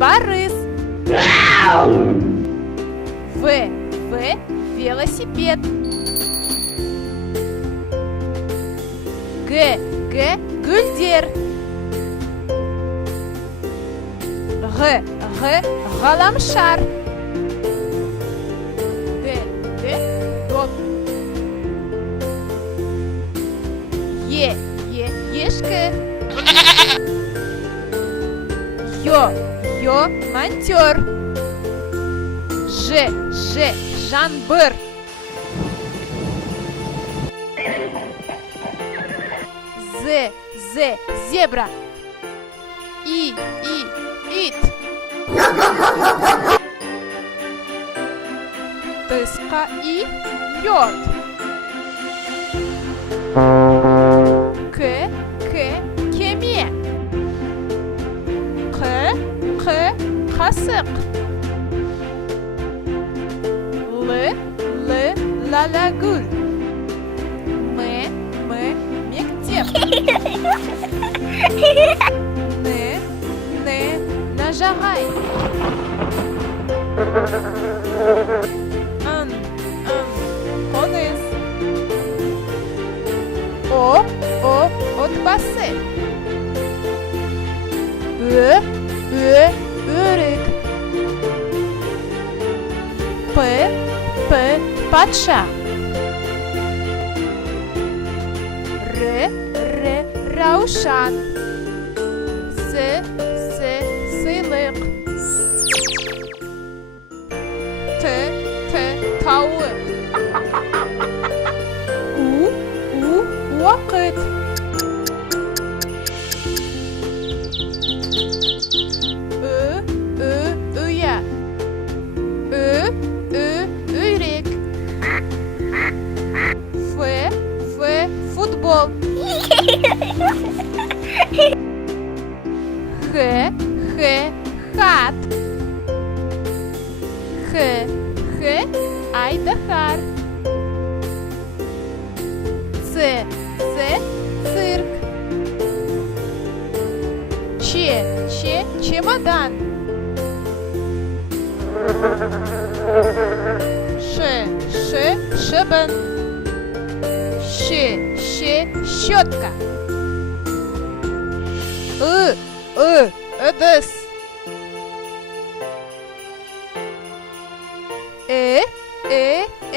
барбарис. В велосипед. Г гүлдер. Г ғаламшар. Д дот. Ешкі. Ё монтер. Ж жанбыр. З зебра. Ит. Тыска и лед. Кеме. Қасық. Лалагүл. Мектеп. Нажағай. Қоныс. Отбасы. Өрік. Патша. Раушан. Сыйлық. Тауық. Уақыт. Ұя. Үйрек. Футбол. Хат. Айдаһар. Цирк. Чемодан. Шибен. Щетка. Ыдыс.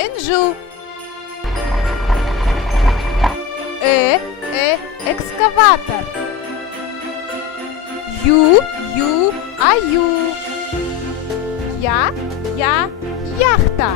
Інжу. Екскаватор. Аю. Я яхта.